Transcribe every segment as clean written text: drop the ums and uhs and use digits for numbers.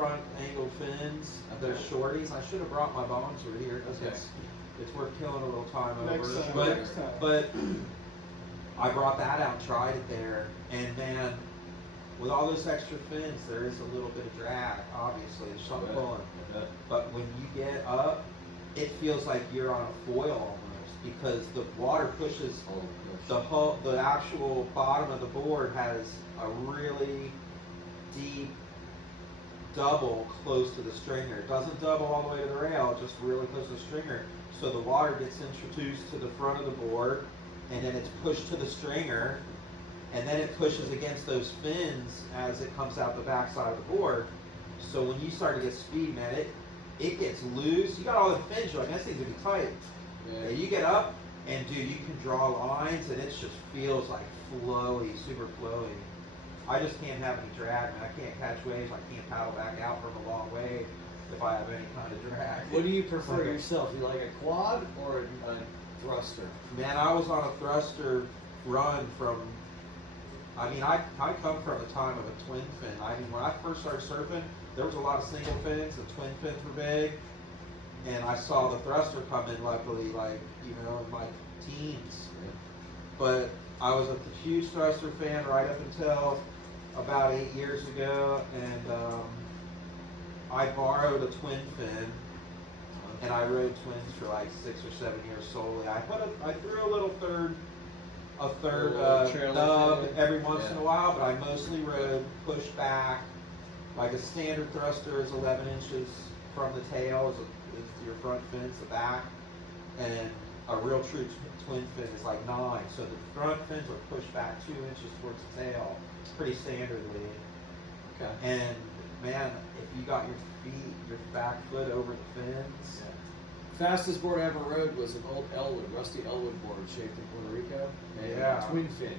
front angled fins. They're shorties. I should have brought my bongs over here because it's worth killing a little time over. But I brought that out and tried it there, and man, with all those extra fins, there is a little bit of drag. Obviously, there's something pulling. But when you get up, it feels like you're on a foil almost, because the water pushes the actual bottom of the board has a really deep double close to the stringer. It doesn't double all the way to the rail, just really close to the stringer. So the water gets introduced to the front of the board, and then it's pushed to the stringer, and then it pushes against those fins as it comes out the back side of the board. So when you start to get speed, man, it gets loose. You got all the fins, you're like, that thing's gonna be tight. Yeah. And you get up, and dude, you can draw lines, and it just feels like flowy, super flowy. I just can't have any drag, man. I can't catch waves. I can't paddle back out from a long wave if I have any kind of drag. What do you prefer yourself? You like a quad or a thruster? Man, I was on a thruster run from, I mean, I come from a time of a twin fin. I mean, when I first started surfing, there was a lot of single fins, and twin fins were big. And I saw the thruster come in, luckily, like, you know, in my teens. But I was a huge thruster fan right up until about 8 years ago, and I borrowed a twin fin, and I rode twins for like 6 or 7 years solely. I threw a little third nub every once in a while, but I mostly rode push back. Like a standard thruster is 11 inches from the tail, is your front fin, the back, and a real true twin fin is like 9. So the front fins are pushed back 2 inches towards the tail, pretty standardly. Okay. And man, if you got your back foot over the fins. Fastest board I ever rode was an old rusty Elwood board shaped in Puerto Rico. And twin fin,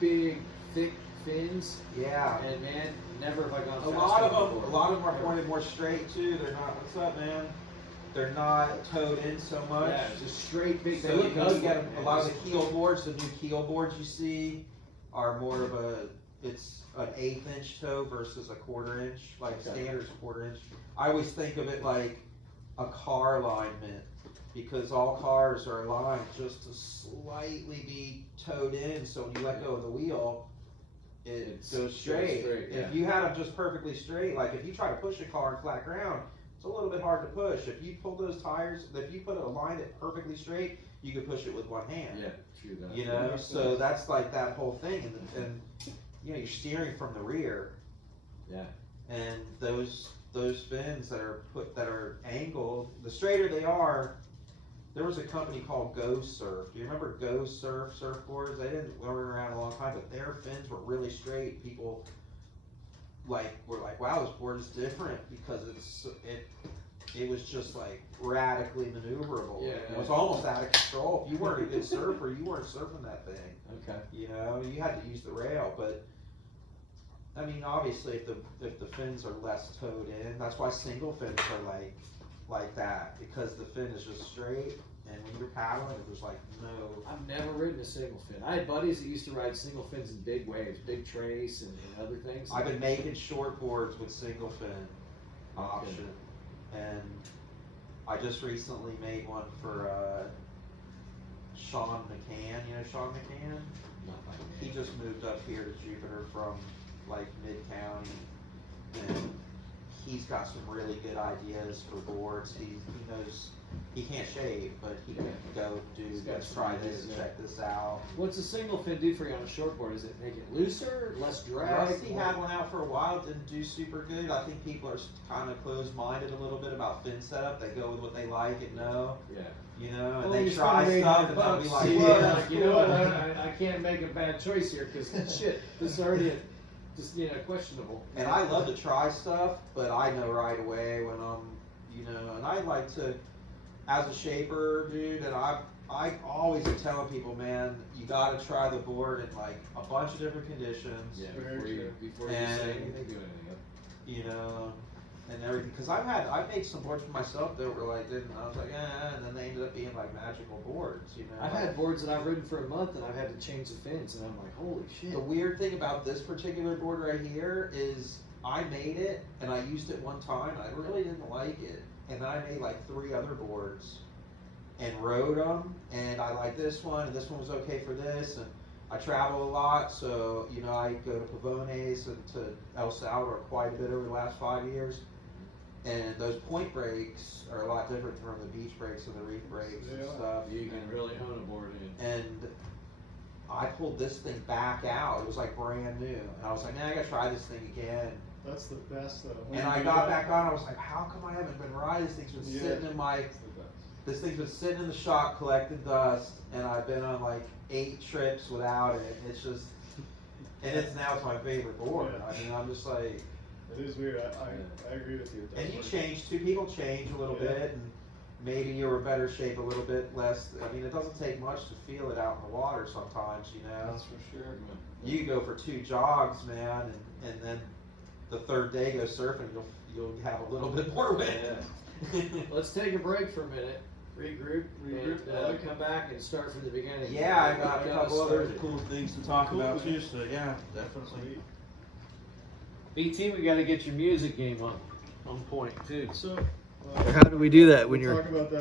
big, thick fins. Yeah. And man, never have I gone faster. A lot of them are pointed more straight too. They're not. What's up, man? They're not towed in so much. Yeah, just straight big. So you get a lot of the keel boards. The new keel boards you see are more of it's an 1/8 inch toe versus a 1/4 inch. Like standard's a 1/4 inch. I always think of it like a car alignment, because all cars are aligned just to slightly be towed in, so when you let go of the wheel, it goes straight. If you had them just perfectly straight, like if you try to push a car on flat ground, it's a little bit hard to push. If you pull those tires, if you put a line it perfectly straight, you can push it with one hand. Yeah, true that. You know, so that's like that whole thing, and you know, you're steering from the rear. Yeah. And those fins that are angled, the straighter they are. There was a company called Go Surf. Do you remember Go Surf surfboards? They weren't around a long time, but their fins were really straight. People were like, wow, this board is different, because it was just like radically maneuverable. Yeah, it was almost out of control. If you weren't a good surfer, you weren't surfing that thing. Okay. You know, you had to use the rail, but I mean, obviously, if the fins are less towed in, that's why single fins are like that, because the fin is just straight, and when you're paddling, there's like no. I've never ridden a single fin. I had buddies that used to ride single fins in big waves, big trace, and other things. I've been making short boards with single fin option, and I just recently made one for Sean McCann. You know Sean McCann? He just moved up here to Jupiter from like mid-county, and he's got some really good ideas for boards. He knows, he can't shave, but he can go let's try this and check this out. What's a single fin do for you on a short board? Does it make it looser, less drag? Rusty had one out for a while, didn't do super good. I think people are kind of closed-minded a little bit about fin setup. They go with what they like and know. Yeah. You know, and they try stuff and they'll be like, well, you know what, I can't make a bad choice here, because shit, this is already just, you know, questionable. And I love to try stuff, but I know right away when I'm, you know, and I like to, as a shaper, dude, and I always am telling people, man, you got to try the board in like a bunch of different conditions. Yeah, before you say anything, do anything. You know, and everything, because I've made some boards for myself that were like, I was like, and then they ended up being like magical boards, you know. I've had boards that I've ridden for a month and I've had to change the fins, and I'm like, holy shit. The weird thing about this particular board right here is I made it and I used it one time. I really didn't like it, and then I made like 3 other boards and rode them, and I like this one, and this one was okay for this, and I travel a lot, so you know I go to Pavones and to El Salvador quite a bit over the last 5 years, and those point breaks are a lot different from the beach breaks and the reef breaks and stuff. You can really hone a board in. And I pulled this thing back out. It was like brand new, and I was like, man, I gotta try this thing again. That's the best though. And I got back on. I was like, how come I haven't been riding? This thing's been sitting in my. This thing's been sitting in the shop collecting dust, and I've been on like 8 trips without it. It's just, and it's my favorite board. Yeah. I mean, I'm just like. It is weird. I agree with you. And you change too. People change a little bit, and maybe you're in better shape a little bit less. I mean, it doesn't take much to feel it out in the water sometimes, you know. That's for sure. You go for 2 jogs, man, and then the 3rd day go surfing, you'll have a little bit more wind. Yeah. Let's take a break for a minute. Regroup, and come back and start from the beginning. Yeah, I got a couple other cool things to talk about too, so yeah, definitely. BT, we got to get your music game on point too. So, how do we do that when we'll you're? talk about that.